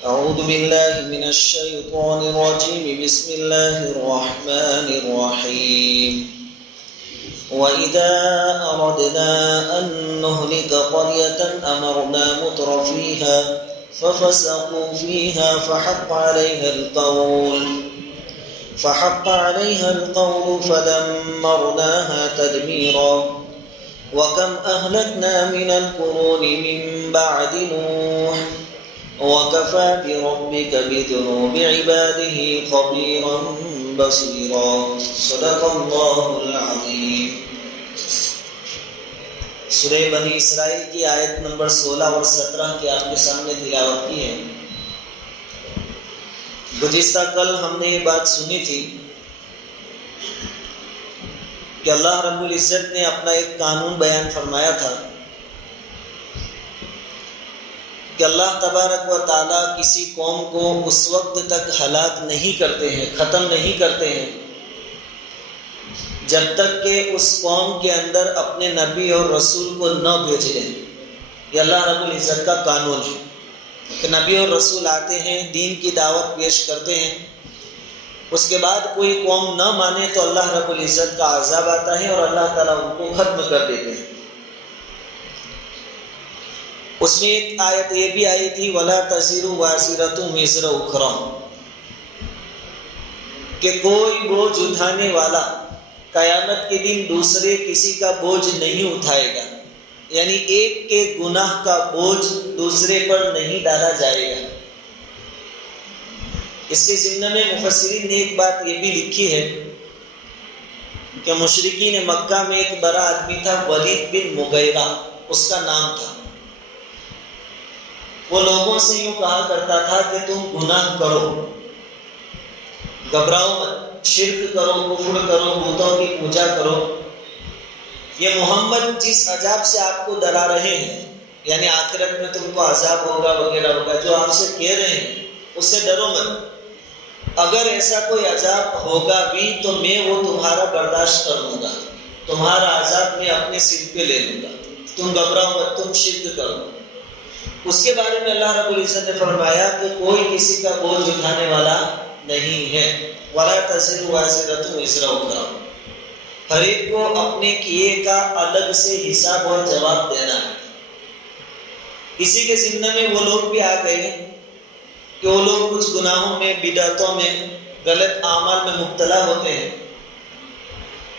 أعوذ بالله من الشيطان الرجيم بسم الله الرحمن الرحيم وإذا أردنا أن نهلك قرية أمرنا مترفيها ففسقوا فيها فحق عليها القول فدمرناها تدميرا وكم أهلكنا من القرون من بعد نوح وكفى بربك بذنوب عباده خبيرا بصيرا صدق الله العظيم۔ سورہ بنی اسرائیل کی آیت نمبر 16 اور 17 کی آپ کے سامنے تلاوت کی ہے۔ گزشتہ کل ہم نے یہ بات سنی تھی کہ اللہ رب العزت نے اپنا ایک قانون بیان فرمایا تھا کہ اللہ تبارک و تعالیٰ کسی قوم کو اس وقت تک ہلاک نہیں کرتے ہیں، ختم نہیں کرتے ہیں جب تک کہ اس قوم کے اندر اپنے نبی اور رسول کو نہ بھیج دیں۔ یہ اللہ رب العزت کا قانون ہے کہ نبی اور رسول آتے ہیں، دین کی دعوت پیش کرتے ہیں، اس کے بعد کوئی قوم نہ مانے تو اللہ رب العزت کا عذاب آتا ہے اور اللہ تعالیٰ ان کو ختم کر دیتے ہیں۔ اس میں ایک آیت یہ بھی آئی تھی وَلَا تَزِرُ وَازِرَةٌ وِزْرَ أُخْرَىٰ، کہ کوئی بوجھ اٹھانے والا قیامت کے دن دوسرے کسی کا بوجھ نہیں اٹھائے گا، یعنی ایک کے گناہ کا بوجھ دوسرے پر نہیں ڈالا جائے گا۔ اس کے ضمن میں مفسرین نے ایک بات یہ بھی لکھی ہے کہ مشرکین مکہ میں ایک بڑا آدمی تھا ولید بن مغیرہ، اس کا نام تھا۔ وہ لوگوں سے یوں کہا کرتا تھا کہ تم گناہ کرو، گھبراؤ مت، شرک کرو، کفر کرو، بتوں کی پوجا کرو، یہ محمد جس عذاب سے آپ کو ڈرا رہے ہیں، یعنی آخرت میں تم کو عذاب ہوگا وغیرہ ہوگا، جو آپ سے کہہ رہے ہیں اس سے ڈرو مت، اگر ایسا کوئی عذاب ہوگا بھی تو میں وہ تمہارا برداشت کر لوں گا، تمہارا عذاب میں اپنے سر پہ لے لوں گا، تم گھبراؤ مت، تم شرک کرو۔ اس کے بارے میں اللہ رب العزت نے فرمایا کہ کوئی کسی کا بوجھ اٹھانے والا نہیں ہے۔ وَلَا تَزِرُ وَازِرَةٌ وِزْرَ أُخْرَىٰ، ہر ایک کو اپنے کیے کا الگ سے حساب اور جواب دینا ہے۔ اسی کے ضمن میں وہ لوگ بھی آ گئے کہ وہ لوگ کچھ گناہوں میں، بدعتوں میں، غلط اعمال میں مبتلا ہوتے ہیں۔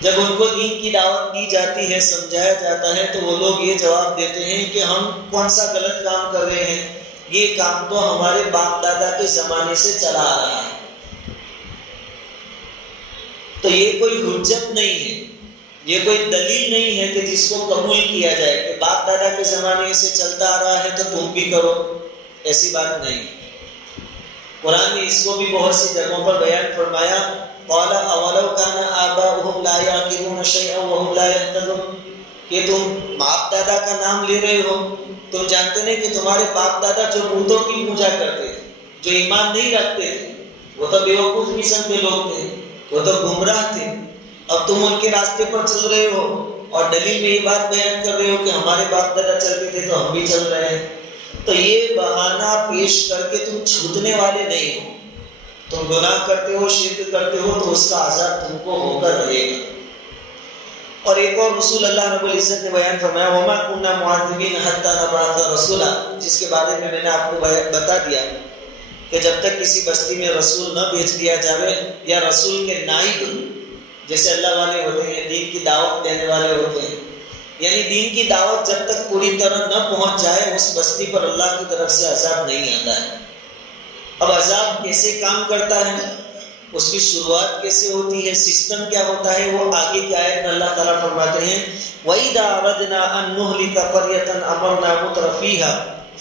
جب ان کو دین کی دعوت دی جاتی ہے، سمجھایا جاتا ہے، تو وہ لوگ یہ جواب دیتے ہیں کہ ہم کون سا غلط کام کر رہے ہیں، یہ کام تو ہمارے باپ دادا کے زمانے سے چلا آ رہا ہے۔ تو یہ کوئی حجت نہیں ہے، یہ کوئی دلیل نہیں ہے کہ جس کو قبول کیا جائے کہ باپ دادا کے زمانے سے چلتا آ رہا ہے تو تم بھی کرو، ایسی بات نہیں۔ قرآن نے اس کو بھی بہت سی جگہوں پر بیان فرمایا، قَالَ أَوَلَوْ كَانَ آبَاؤُهُمْ لَا يَعْقِلُونَ شَيْئًا وَهُمْ لَا يَهْتَدُونَ، کہ تم باپ دادا کا نام لے رہے ہو، تم جانتے نہیں کہ تمہارے باپ دادا جو بتوں کی پوجا کرتے تھے، جو ایمان نہیں رکھتے تھے، وہ تو بیوقوف قسم کے لوگ تھے، وہ تو گمراہ تھے، اب تم ان کے راستے پر چل رہے ہو اور دلیل میں یہ بات بیان کر رہے ہو کہ ہمارے باپ دادا چلتے تھے تو ہم بھی چل رہے ہیں۔ تو یہ بہانہ پیش کر کے تم چھوٹنے والے نہیں ہو، تم گناہ کرتے ہو، شرک کرتے ہو تو اس کا عذاب تم کو ہو کر رہے گا۔ اور ایک اور رسول اللہ رب العزت نے بیان فرمایا وَمَا كُنَّا مُعَذِّبِينَ حَتَّىٰ نَبْعَثَ رَسُولًا، جس کے بارے میں نے آپ کو بتا دیا کہ جب تک کسی بستی میں رسول نہ بھیج دیا جائے، یا رسول کے نائب جیسے اللہ والے ہوتے ہیں، دین کی دعوت دینے والے ہوتے ہیں، یعنی دین کی دعوت جب تک پوری طرح نہ پہنچ جائے اس بستی پر اللہ کی طرف سے عذاب نہیں آتا ہے۔ اب عذاب کیسے کام کرتا ہے، اس کی شروعات کیسے ہوتی ہے، سسٹم کیا ہوتا ہے، وہ آگے کی آیت میں اللہ تعالیٰ فرماتے ہیں وَإِذَا أَرَدْنَا أَن نُّهْلِكَ قَرْيَةً أَمَرْنَا مُتْرَفِيهَا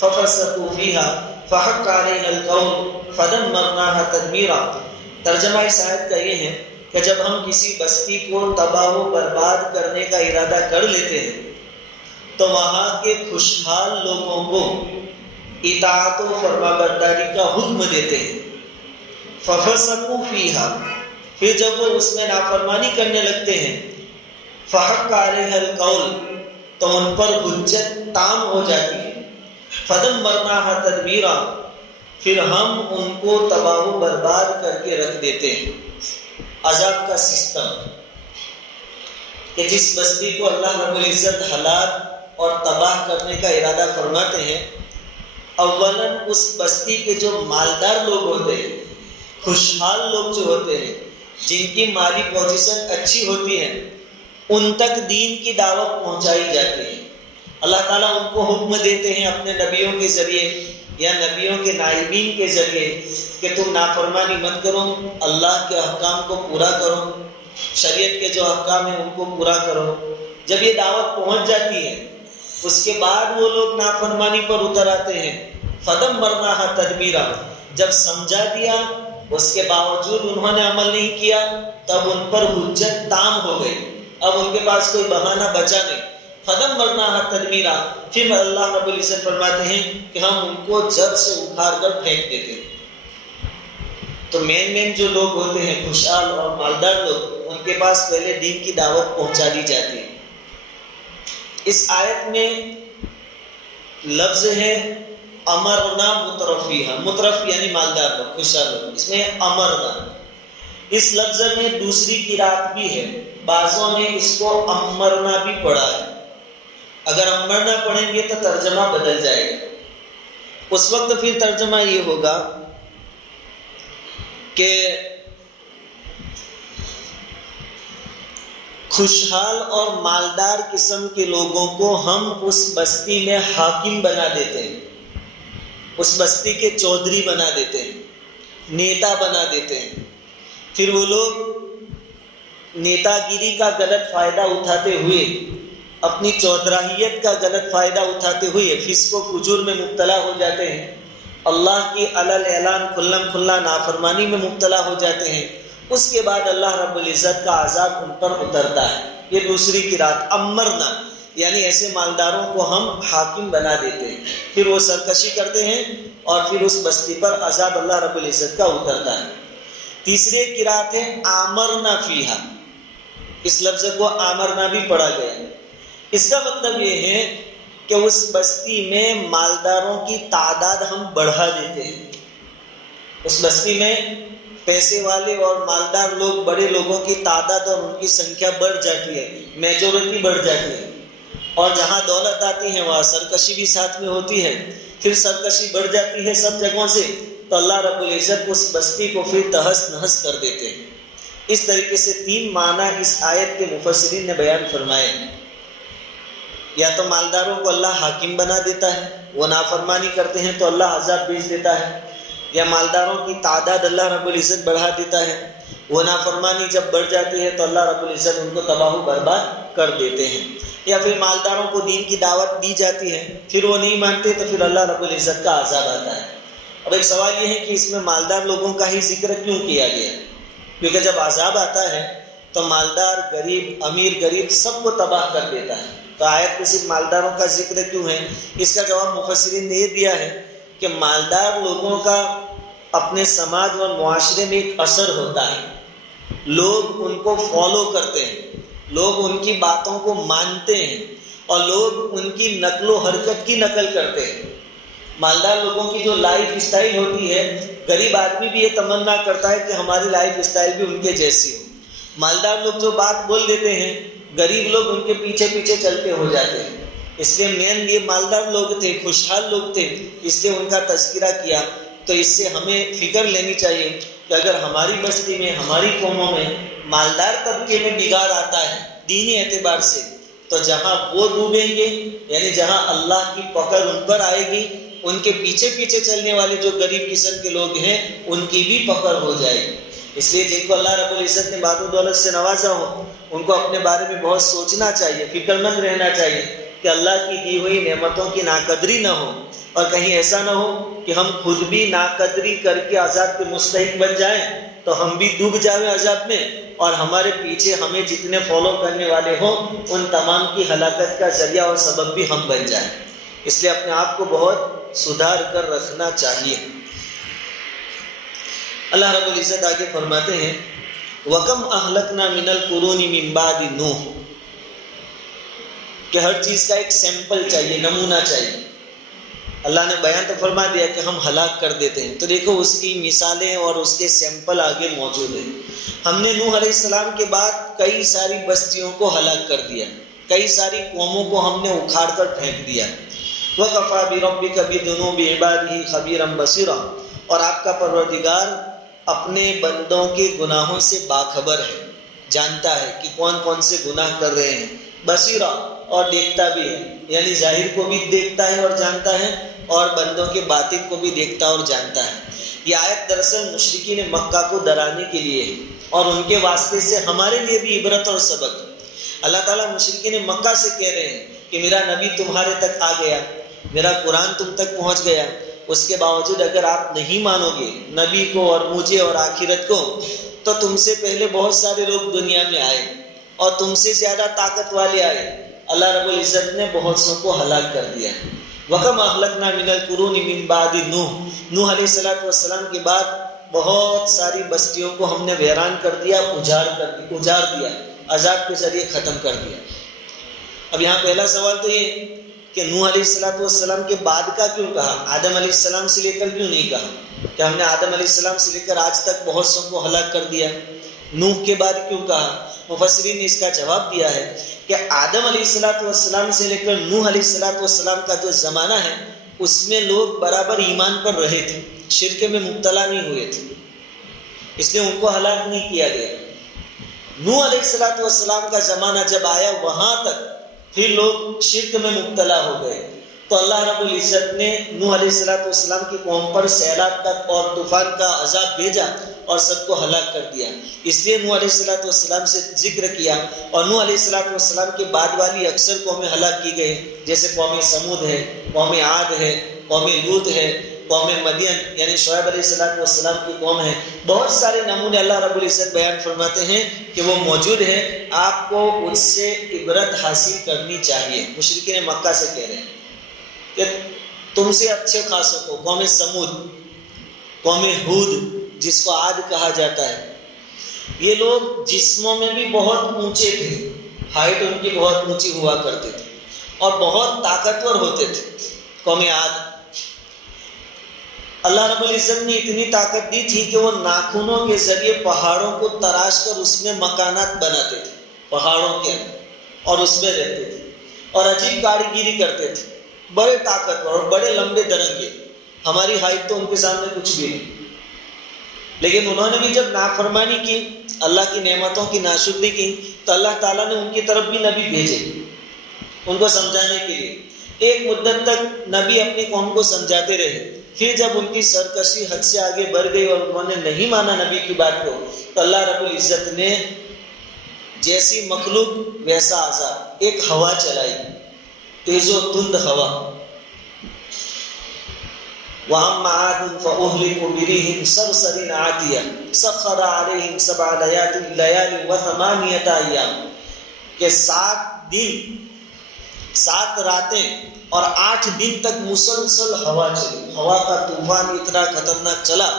فَفَسَقُوا فِيهَا فَحَقَّ عَلَيْهَا الْقَوْلُ فَدَمَّرْنَاهَا تَدْمِيرًا۔ ترجمہ اس آیت کا یہ ہے کہ جب ہم کسی بستی کو تباہ و برباد کرنے کا ارادہ کر لیتے ہیں تو وہاں کے خوشحال لوگوں کو اطاعت و فرما برداری کا حکم دیتے ہیں۔ فَفَسَقُوا فِيهَا، پھر جب وہ اس میں نافرمانی کرنے لگتے ہیں، فَحَقَّ عَلَيْهَا الْقَوْلُ، تو ان پر حجت تام ہو جاتی ہے، فَدَمَّرْنَاهَا تَدْمِيرًا، پھر ہم ان کو تباہ و برباد کر کے رکھ دیتے ہیں۔ عذاب کا سسٹم کہ جس بستی کو اللہ رب العزت ہلاک اور تباہ کرنے کا ارادہ فرماتے ہیں، اولاً اس بستی کے جو مالدار لوگ ہوتے ہیں، خوشحال لوگ جو ہوتے ہیں، جن کی مالی پوزیشن اچھی ہوتی ہے، ان تک دین کی دعوت پہنچائی جاتی ہے۔ اللہ تعالیٰ ان کو حکم دیتے ہیں اپنے نبیوں کے ذریعے یا نبیوں کے نائبین کے ذریعے کہ تم نافرمانی مت کرو، اللہ کے احکام کو پورا کرو، شریعت کے جو احکام ہیں ان کو پورا کرو۔ جب یہ دعوت پہنچ جاتی ہے، اس کے بعد وہ لوگ نافرمانی پر اتر آتے ہیں۔ فَدَمَّرْنَاهَا تَدْمِيرًا، جب سمجھا دیا اس کے باوجود انہوں نے عمل نہیں کیا، تب ان پر حجت تام ہو گئی، اب ان کے پاس کوئی بہانہ بچا نہیں۔ فَدَمَّرْنَاهَا تَدْمِيرًا، پھر اللہ رب العزت فرماتے ہیں کہ ہم ان کو جڑ سے اکھاڑ کر پھینک دیتے ہیں۔ تو مین جو لوگ ہوتے ہیں، خوشحال اور مالدار لوگ، ان کے پاس پہلے دین کی دعوت پہنچا دی جاتی ہے۔ اس آیت میں لفظ ہے امرنا مترفیہ، مترف یعنی مالدار لوگ، خوشحال لوگ، اس میں امرنا۔ اس لفظ میں دوسری قرات بھی ہے، بعضوں نے اس کو امرنا بھی پڑھا ہے۔ اگر امرنا پڑھیں گے تو ترجمہ بدل جائے گا، اس وقت پھر ترجمہ یہ ہوگا کہ خوشحال اور مالدار قسم کے لوگوں کو ہم اس بستی میں حاکم بنا دیتے ہیں، اس بستی کے چودھری بنا دیتے ہیں، نیتا بنا دیتے ہیں۔ پھر وہ لوگ نیتا گیری کا غلط فائدہ اٹھاتے ہوئے، اپنی چودراہیت کا غلط فائدہ اٹھاتے ہوئے فسق و فجور میں مبتلا ہو جاتے ہیں، اللہ کی علل اعلان کھلم کھلا نافرمانی میں مبتلا ہو جاتے ہیں۔ اس کے بعد اللہ رب العزت کا عذاب ان پر اترتا ہے۔ یہ دوسری قرات امرنا، یعنی ایسے مالداروں کو ہم حاکم بنا دیتے ہیں، پھر وہ سرکشی کرتے ہیں اور پھر اس بستی پر عذاب اللہ رب العزت کا اترتا ہے۔ تیسری قرات ہے آمرنا فیہا، اس لفظ کو آمرنا بھی پڑھا گیا ہے۔ اس کا مطلب یہ ہے کہ اس بستی میں مالداروں کی تعداد ہم بڑھا دیتے ہیں۔ اس بستی میں پیسے والے اور مالدار لوگ، بڑے لوگوں کی تعداد اور ان کی سنکھیا بڑھ جاتی ہے، میجورٹی بڑھ جاتی ہے، اور جہاں دولت آتی ہے وہاں سرکشی بھی ساتھ میں ہوتی ہے، پھر سرکشی بڑھ جاتی ہے سب جگہوں سے، تو اللہ رب العزت اس بستی کو پھر تہس نہس کر دیتے ہیں۔ اس طریقے سے تین معنی اس آیت کے مفسرین نے بیان فرمائے ہیں۔ یا تو مالداروں کو اللہ حاکم بنا دیتا ہے، وہ نافرمانی کرتے ہیں تو اللہ عذاب بھیج دیتا ہے، یا مالداروں کی تعداد اللہ رب العزت بڑھا دیتا ہے، وہ نافرمانی جب بڑھ جاتی ہے تو اللہ رب العزت ان کو تباہ و برباد کر دیتے ہیں، یا پھر مالداروں کو دین کی دعوت دی جاتی ہے، پھر وہ نہیں مانتے تو پھر اللہ رب العزت کا عذاب آتا ہے۔ اب ایک سوال یہ ہے کہ اس میں مالدار لوگوں کا ہی ذکر کیوں کیا گیا؟ کیونکہ جب عذاب آتا ہے تو مالدار غریب، امیر غریب سب کو تباہ کر دیتا ہے، تو آیت میں صرف مالداروں کا ذکر کیوں ہے؟ اس کا جواب مفسرین نے یہ دیا ہے کہ مالدار لوگوں کا اپنے سماج اور معاشرے میں ایک اثر ہوتا ہے، لوگ ان کو فالو کرتے ہیں، لوگ ان کی باتوں کو مانتے ہیں، اور لوگ ان کی نقل و حرکت کی نقل کرتے ہیں۔ مالدار لوگوں کی جو لائف اسٹائل ہوتی ہے، غریب آدمی بھی یہ تمنا کرتا ہے کہ ہماری لائف اسٹائل بھی ان کے جیسی ہو۔ مالدار لوگ جو بات بول دیتے ہیں، غریب لوگ ان کے پیچھے پیچھے چلتے ہو جاتے ہیں۔ اس لیے مین یہ مالدار لوگ تھے، خوشحال لوگ تھے، اس لیے ان کا تذکرہ کیا۔ تو اس سے ہمیں فکر لینی چاہیے کہ اگر ہماری بستی میں، ہماری قوموں میں مالدار طبقے میں بگاڑ آتا ہے دینی اعتبار سے، تو جہاں وہ ڈوبیں گے، یعنی جہاں اللہ کی پکڑ ان پر آئے گی، ان کے پیچھے پیچھے چلنے والے جو غریب قسم کے لوگ ہیں ان کی بھی پکڑ ہو جائے گی۔ اس لیے جن کو اللہ رب العزت نے بات و دولت سے نوازا ہو، ان کو اپنے بارے میں بہت سوچنا چاہیے، فکر مند رہنا چاہیے کہ اللہ کی دی ہوئی نعمتوں کی ناقدری نہ ہو، اور کہیں ایسا نہ ہو کہ ہم خود بھی ناقدری کر کے عذاب کے مستحق بن جائیں تو ہم بھی ڈوب جائیں عذاب میں، اور ہمارے پیچھے ہمیں جتنے فالو کرنے والے ہوں ان تمام کی ہلاکت کا ذریعہ اور سبب بھی ہم بن جائیں۔ اس لیے اپنے آپ کو بہت سدھار کر رکھنا چاہیے۔ اللہ رب العزت آگے فرماتے ہیں وَكَمْ أَهْلَكْنَا مِنَ الْقُرُونِ مِنْ بَعْدِ نُوحٍ، کہ ہر چیز کا ایک سیمپل چاہیے، نمونہ چاہیے۔ اللہ نے بیان تو فرما دیا کہ ہم ہلاک کر دیتے ہیں، تو دیکھو اس کی مثالیں اور اس کے سیمپل آگے موجود ہیں۔ ہم نے نوح علیہ السلام کے بعد کئی ساری بستیوں کو ہلاک کر دیا، کئی ساری قوموں کو ہم نے اکھاڑ کر پھینک دیا۔ وَكَفَىٰ بِرَبِّكَ بِذُنُوبِ عِبَادِهِ خَبِيرًا بَصِيرًا، اور آپ کا پروردگار اپنے بندوں کے گناہوں سے باخبر ہے، جانتا ہے کہ کون کون سے گناہ کر رہے ہیں۔ بصیرہ، اور دیکھتا بھی ہے، یعنی ظاہر کو بھی دیکھتا ہے اور جانتا ہے، اور بندوں کے باطن کو بھی دیکھتا اور جانتا ہے۔ یہ آیت دراصل مشرکین مکہ کو ڈرانے کے لیے ہے، اور ان کے واسطے سے ہمارے لیے بھی عبرت اور سبق ہے۔ اللہ تعالیٰ مشرکین مکہ سے کہہ رہے ہیں کہ میرا نبی تمہارے تک آ گیا، میرا قرآن تم تک پہنچ گیا، اس کے باوجود اگر آپ نہیں مانو گے نبی کو اور مجھے اور آخرت کو، تو تم سے پہلے بہت سارے لوگ دنیا میں آئے اور تم سے زیادہ طاقت والے آئے، اللہ رب العزت نے بہت سو کو ہلاک کر دیا۔ وَكَمْ أَهْلَكْنَا مِنَ الْقُرُونِ مِنْ بَعْدِ نُوح، نوح علیہ السلام کے بعد بہت ساری بستیوں کو ہم نے ویران کر دیا، اجاڑ دیا، عذاب کے ذریعے ختم کر دیا۔ اب یہاں پہلا سوال تو یہ کہ نوح علیہ السلام کے بعد کا کیوں کہا، آدم علیہ السلام سے لے کر کیوں نہیں کہا کہ ہم نے آدم علیہ السلام سے لے کر آج تک بہت سو کو ہلاک کر دیا؟ نوح کے بعد کیوں کہا؟ مفسرین نے اس کا جواب دیا ہے کہ آدم علیہ السلام سے لے کر نوح علیہ السلام کا جو زمانہ ہے اس میں لوگ برابر ایمان پر رہے تھے، شرک میں مبتلا نہیں ہوئے تھے، اس لیے ان کو ہلاک نہیں کیا گیا۔ نوح علیہ السلام کا زمانہ جب آیا وہاں تک پھر لوگ شرک میں مبتلا ہو گئے، تو اللہ رب العزت نے نوح علیہ السلام کی قوم پر سیلاب کا اور طوفان کا عذاب بھیجا اور سب کو ہلاک کر دیا۔ اس لیے نوح علیہ السلام سے ذکر کیا، اور نوح علیہ السلام کے بعد والی اکثر قومیں ہلاک کی گئی، جیسے قوم سمود ہے، قوم عاد ہے، قوم لوط ہے، قوم مدین یعنی شعیب علیہ السلام کی قوم ہے۔ بہت سارے نمونے اللہ رب العزت بیان فرماتے ہیں کہ وہ موجود ہے، آپ کو ان سے عبرت حاصل کرنی چاہیے۔ مشرکین مکہ سے کہہ رہے ہیں کہ تم سے اچھے خاصوں کو، قوم سمود، قوم ہود جس کو عاد کہا جاتا ہے، یہ لوگ جسموں میں بھی بہت اونچے تھے، ہائٹ ان کی بہت اونچی ہوا کرتے تھے اور بہت طاقتور ہوتے تھے۔ قوم عاد، اللہ رب العزت نے اتنی طاقت دی تھی کہ وہ ناخنوں کے ذریعے پہاڑوں کو تراش کر اس میں مکانات بناتے تھے، پہاڑوں کے اندر، اور اس میں رہتے تھے اور عجیب کاریگری کرتے تھے، بڑے طاقتور اور بڑے لمبے درنگے۔ ہماری ہائٹ تو ان کے سامنے کچھ بھی نہیں، لیکن انہوں نے بھی جب نافرمانی کی، اللہ کی نعمتوں کی ناشکری کی، تو اللہ تعالیٰ نے ان کی طرف بھی نبی بھیجے ان کو سمجھانے کے لیے۔ ایک مدت تک نبی اپنی قوم کو سمجھاتے رہے، پھر جب ان کی سرکشی حد سے آگے بڑھ گئی اور انہوں نے نہیں مانا نبی کی بات کو، تو اللہ رب العزت نے جیسی مخلوق ویسا عذاب، ایک ہوا چلائی، تیز و تند ہوا۔ وَأَمَّا عَادٌ فَأُهْلِكُوا بِرِيحٍ صَرْصَرٍ عَاتِيَةٍ سَخَّرَ عَلَيْهِمْ سَبْعَ لَيَالٍ وَثَمَانِيَةَ أَيَّامٍ، کہ 7 دن 7 راتیں اور 8 دن تک مسلسل ہوا چلی، ہوا کا طوفان اتنا خطرناک چلا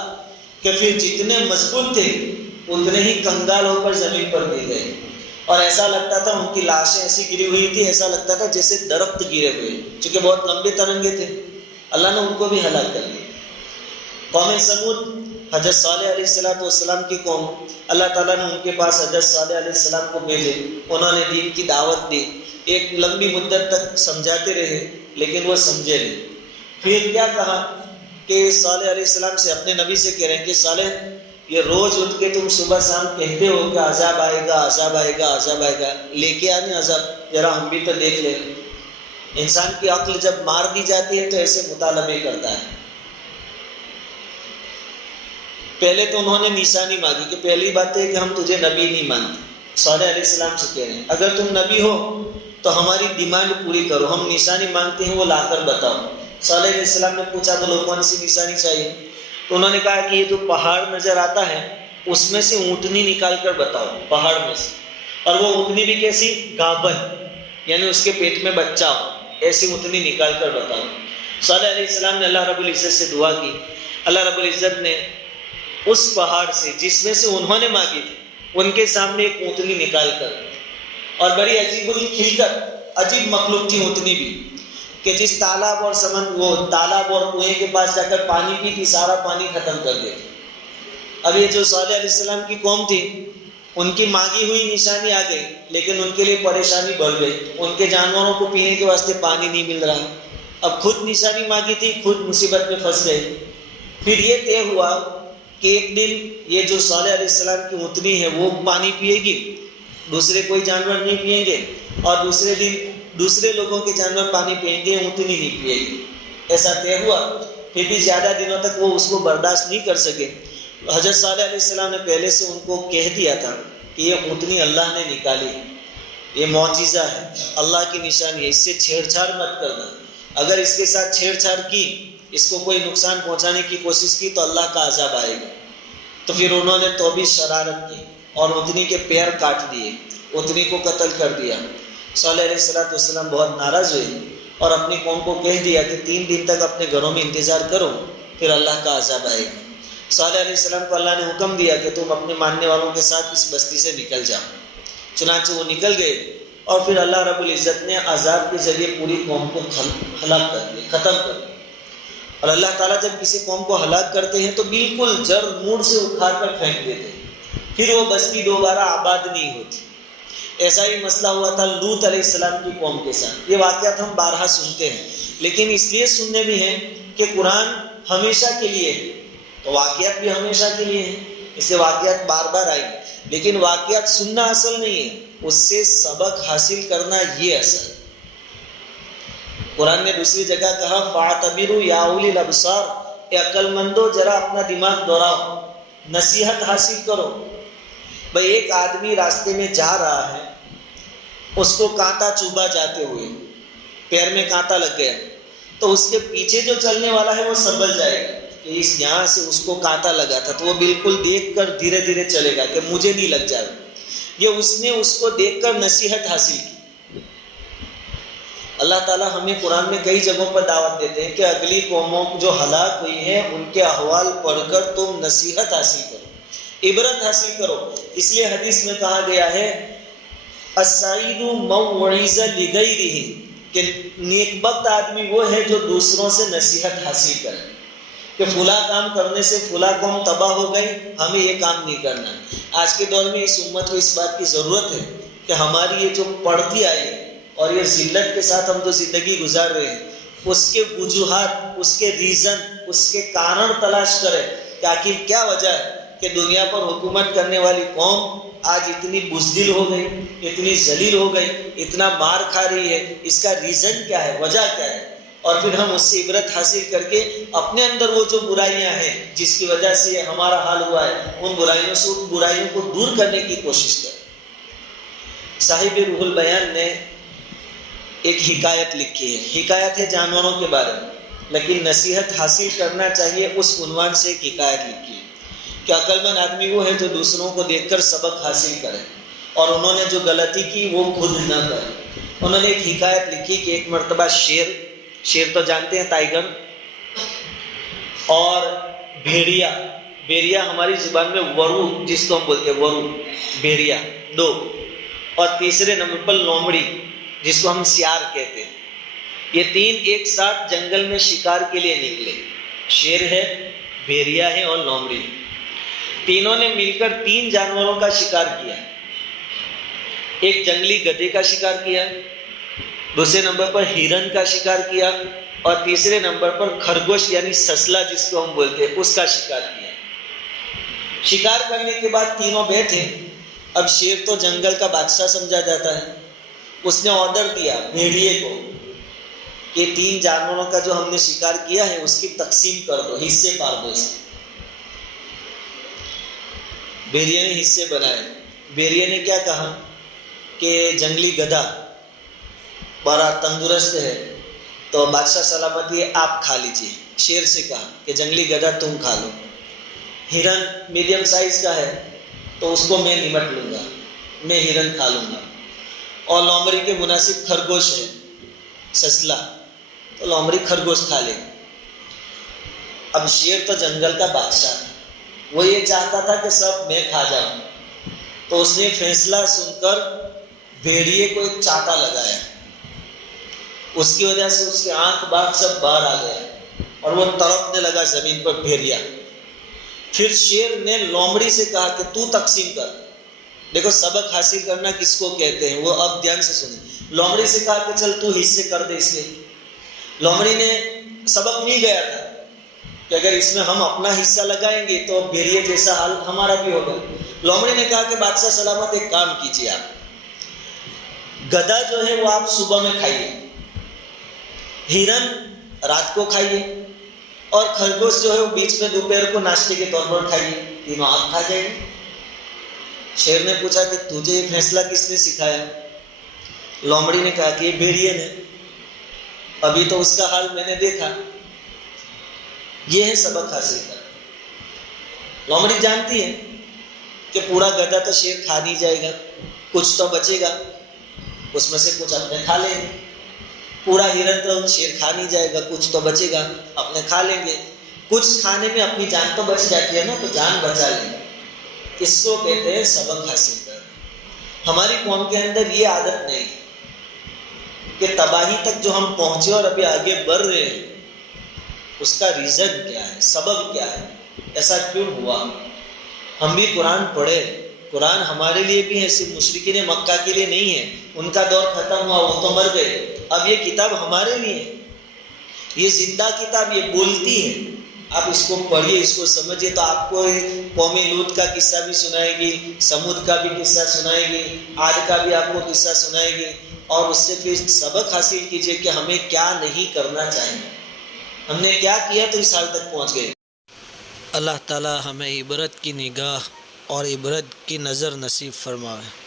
کہ پھر جتنے مضبوط تھے اتنے ہی کنگال ہو کر زمین پر گر گئے، اور ایسا لگتا تھا ان کی لاشیں ایسی گری ہوئی تھی، ایسا لگتا تھا جیسے درخت گرے ہوئے، چونکہ بہت لمبے ترنگے تھے۔ اللہ نے ان کو بھی ہلاک کر دیا۔ قوم سمود، حضرت صالح علیہ السلام کی قوم، اللہ تعالیٰ نے ان کے پاس حضرت صالح علیہ السلام کو بھیجے، انہوں نے دین کی دعوت دی، ایک لمبی مدت تک سمجھاتے رہے لیکن وہ سمجھے نہیں۔ پھر کیا کہا کہ صالح علیہ السلام سے، اپنے نبی سے کہہ رہے ہیں کہ صالح، یہ روز اٹھ کے تم صبح شام کہتے ہو کہ عذاب آئے گا، عذاب آئے گا، عذاب آئے گا، لے کے آنے عذاب، ذرا ہم بھی تو دیکھ لیں۔ انسان کی عقل جب مار دی جاتی ہے تو ایسے مطالبے کرتا ہے۔ پہلے تو انہوں نے نشانی مانگی کہ پہلی بات ہے کہ ہم تجھے نبی نہیں مانتے۔ صالح علیہ السلام سے کہہ رہے ہیں اگر تم نبی ہو تو ہماری ڈیمانڈ پوری کرو، ہم نشانی مانگتے ہیں، وہ لا کر بتاؤ۔ صالح علیہ السلام نے پوچھا تو کون سی نشانی چاہیے؟ تو انہوں نے کہا کہ یہ جو پہاڑ نظر آتا ہے اس میں سے اونٹنی نکال کر بتاؤ، پہاڑ میں سے، اور وہ اونٹنی بھی کیسی؟ گابن، یعنی اس کے پیٹ میں بچہ ہو، ایسی اونٹنی نکال کر بتاؤ۔ صالح علیہ السلام نے اللہ رب العزت سے دعا کی، اللہ رب العزت نے اس پہاڑ سے جس میں سے انہوں نے مانگی تھی ان کے سامنے ایک اونٹنی نکال کر، اور بڑی عجیب الخلقت، عجیب مخلوق تھی اونٹنی بھی، کہ جس تالاب اور تالاب اور کنویں کے پاس جا کر پانی پی کی سارا پانی ختم کر دیتی. اب یہ جو صالح علیہ السلام کی قوم تھی ان کی مانگی ہوئی نشانی آ گئی لیکن ان کے لیے پریشانی بڑھ گئی. ان کے جانوروں کو پینے کے واسطے پانی نہیں مل رہا. اب خود نشانی مانگی تھی, خود مصیبت میں پھنس گئے. پھر یہ طے ہوا کہ ایک دن یہ جو صالح علیہ السلام کی اونٹنی ہے وہ پانی پیے گی, دوسرے کوئی جانور نہیں پئیں گے, اور دوسرے دن دوسرے لوگوں کے جانور پانی پئیں گے, اونٹنی نہیں پیے گی. ایسا طے ہوا. پھر بھی زیادہ دنوں تک وہ اس کو برداشت نہیں کر سکے. حضرت صالح علیہ السلام نے پہلے سے ان کو کہہ دیا تھا کہ یہ اونٹنی اللہ نے نکالی, یہ معجزہ ہے, اللہ کی نشانی ہے, اس سے چھیڑ چھاڑ مت کرنا. اگر اس کے ساتھ چھیڑ چھاڑ کی, اس کو کوئی نقصان پہنچانے کی کوشش کی تو اللہ کا عذاب آئے گا. تو پھر انہوں نے توبہ شرارت کی اور اونٹنی کے پیر کاٹ دیے, اونٹنی کو قتل کر دیا. صالح علیہ السلام بہت ناراض ہوئے اور اپنی قوم کو کہہ دیا کہ 3 دن تک اپنے گھروں میں انتظار کرو, پھر اللہ کا عذاب آئے گا. صالح علیہ السلام کو اللہ نے حکم دیا کہ تم اپنے ماننے والوں کے ساتھ اس بستی سے نکل جاؤ. چنانچہ وہ نکل گئے اور پھر اللہ رب العزت نے عذاب کے ذریعے پوری قوم کو ہلاک کر دیا, ختم کر دیا. اور اللہ تعالیٰ جب کسی قوم کو ہلاک کرتے ہیں تو بالکل جڑ موڑ سے اکھاڑ کر پھینک دیتے ہیں, پھر وہ بستی دوبارہ آباد نہیں ہوتی. ایسا ہی مسئلہ ہوا تھا لوط علیہ السلام کی قوم کے ساتھ. یہ واقعات ہم بارہا سنتے ہیں, لیکن اس لیے سننے بھی ہیں کہ قرآن ہمیشہ کے لیے ہے, تو واقعات بھی ہمیشہ کے لیے ہیں. اس سے واقعات بار بار آئی, لیکن واقعات سننا اصل نہیں ہے, اس سے سبق حاصل کرنا یہ اصل ہے. قرآن نے دوسری جگہ کہا فَاعْتَبِرُوا يَا أُولِي الْأَبْصَارِ, اے عقل مندو ذرا اپنا دماغ دوڑاؤ, نصیحت حاصل کرو. بھئی ایک آدمی راستے میں جا رہا ہے, اس کو کانٹا چوبا جاتے ہوئے, پیر میں کانٹا لگ گیا, تو اس کے پیچھے جو چلنے والا ہے وہ سنبھل جائے گا کہ یہاں سے اس کو کانٹا لگا تھا, تو وہ بالکل دیکھ کر دھیرے دھیرے چلے گا کہ مجھے نہیں لگ جائے. یہ اس نے اس کو دیکھ کر نصیحت حاصل کی. اللہ تعالیٰ ہمیں قرآن میں کئی جگہوں پر دعوت دیتے ہیں کہ اگلی قوموں جو ہلاک ہوئی ہیں ان کے احوال پڑھ کر تم نصیحت حاصل کرو, عبرت حاصل کرو. اس لیے حدیث میں کہا گیا ہے السعید من وعظ لغیرہ, کہ نیکبخت آدمی وہ ہے جو دوسروں سے نصیحت حاصل کرے کہ فلاں کام کرنے سے فلاں قوم تباہ ہو گئی, ہمیں یہ کام نہیں کرنا. آج کے دور میں اس امت کو اس بات کی ضرورت ہے کہ ہماری یہ جو پڑھتی آئی ہے اور یہ ذلت کے ساتھ ہم جو زندگی گزار رہے ہیں, اس کے وجوہات, اس کے ریزن, اس کے کارن تلاش کریں کہ آخر کیا وجہ ہے کہ دنیا پر حکومت کرنے والی قوم آج اتنی بزدل ہو گئی, اتنی ذلیل ہو گئی, اتنا مار کھا رہی ہے. اس کا ریزن کیا ہے, وجہ کیا ہے, اور پھر ہم اس سے عبرت حاصل کر کے اپنے اندر وہ جو برائیاں ہیں جس کی وجہ سے ہمارا حال ہوا ہے, ان برائیوں کو دور کرنے کی کوشش کریں. صاحب روح البیان نے ایک حکایت لکھی ہے, حکایت ہے جانوروں کے بارے میں, لیکن نصیحت حاصل کرنا چاہیے اس عنوان سے ایک حکایت لکھی ہے کہ عقل مند آدمی وہ ہے جو دوسروں کو دیکھ کر سبق حاصل کرے اور انہوں نے جو غلطی کی وہ خود نہ کرے. انہوں نے ایک حکایت لکھی کہ ایک مرتبہ شیر تو جانتے ہیں ٹائیگر, اور بھیڑیا ہماری زبان میں ورو جس کو ہم بولتے ہیں ورو, بھیڑیا 2, اور تیسرے نمبر پر لومڑی جس کو ہم سیار کہتے ہیں. یہ 3 ایک ساتھ جنگل میں شکار کے لیے نکلے. شیر ہے, بھیڑیا ہے اور لومڑی. تینوں نے مل کر 3 جانوروں کا شکار کیا. ایک جنگلی گدھے کا شکار کیا, دوسرے نمبر پر ہرن کا شکار کیا, اور تیسرے نمبر پر خرگوش یعنی سسلا جس کو ہم بولتے ہیں اس کا شکار کیا. شکار کرنے کے بعد تینوں بیٹھے. اب شیر تو جنگل کا بادشاہ سمجھا جاتا ہے, اس نے آرڈر دیا بھیڑیے کو کہ 3 جانوروں کا جو ہم نے شکار کیا ہے اس کی تقسیم کر دو, حصے پار دو اس کے. بھیڑیے نے حصے بنائے. بھیڑیے نے کیا کہا کہ جنگلی گدھا بڑا تندرست ہے تو بادشاہ سلامتی ہے, آپ کھا لیجیے. شیر سے کہا کہ جنگلی گدھا تم کھا لو. ہرن میڈیم سائز کا ہے تو اس کو میں نمٹ لوں گا, میں ہرن کھا لوں گا. اور لومڑی کے مناسب خرگوش ہے سسلا, تو لومڑی خرگوش کھا لے. اب شیر تو جنگل کا بادشاہ تھا, وہ یہ چاہتا تھا کہ سب میں کھا جاؤں, تو اس نے فیصلہ سن کر بھیڑیے کو ایک چاٹا لگایا. اس کی وجہ سے اس کی آنکھ باغ سب باہر آ گیا اور وہ تڑپنے لگا زمین پر بھیڑیا۔ پھر شیر نے لومڑی سے کہا کہ تو تقسیم کر۔ دیکھو سبق حاصل کرنا کس کو کہتے ہیں، وہ اب دھیان سے سنیں۔ لومڑی سے کہا کہ چل تو حصے کر دے اس لیے۔ لومڑی نے سبق نہیں گیا تھا کہ اگر اس میں ہم اپنا حصہ لگائیں گے تو بھیڑیے جیسا حال ہمارا بھی ہوگا۔ لومڑی نے کہا کہ بادشاہ سلامت ایک کام کیجیے، آپ گدھا جو ہے وہ آپ صبح میں کھائیے، ہرن رات کو کھائیے، اور خرگوش جو ہے وہ بیچ میں دوپہر کو ناشتے کے طور پر کھائیے، تینوں آپ کھا جائیں گے۔ شیر نے پوچھا کہ تجھے یہ فیصلہ کس نے سکھایا؟ لومڑی نے کہا کہ یہ بھیڑیے نے، ابھی تو اس کا حال میں نے دیکھا۔ یہ ہے سبق حاصل کرنا۔ لومڑی جانتی ہے کہ پورا گدھا تو شیر کھا نہیں جائے گا، کچھ تو بچے گا، اس میں سے کچھ اپنے کھا لیں گے۔ پورا ہرن تو شیر کھا نہیں جائے گا، کچھ تو بچے گا، اپنے کھا لیں گے۔ کچھ کھانے میں اپنی جان تو بچ جاتی ہے نا، تو جان بچا لیں گے۔ اس کو کہتے ہیں سبق حاصل کرنا۔ ہماری قوم کے اندر یہ عادت نہیں کہ تباہی تک جو ہم پہنچے اور ابھی آگے بڑھ رہے ہیں اس کا ریزن کیا ہے، سبب کیا ہے، ایسا کیوں ہوا۔ ہم بھی قرآن پڑھے، قرآن ہمارے لیے بھی ہے، صرف مشرکین مکہ کے لیے نہیں ہے، ان کا دور ختم ہوا، وہ تو مر گئے، اب یہ کتاب ہمارے لیے ہے، یہ زندہ کتاب، یہ بولتی ہے۔ آپ اس کو پڑھیے، اس کو سمجھیے، تو آپ کو قوم لوط کا قصہ بھی سنائے گی، سمود کا بھی قصہ سنائے گی، عاد کا بھی آپ کو قصہ سنائے گی، اور اس سے پھر سبق حاصل کیجیے کہ ہمیں کیا نہیں کرنا چاہیے، ہم نے کیا کیا تو اس حال تک پہنچ گئے۔ اللہ تعالی ہمیں عبرت کی نگاہ اور عبرت کی نظر نصیب فرمائے۔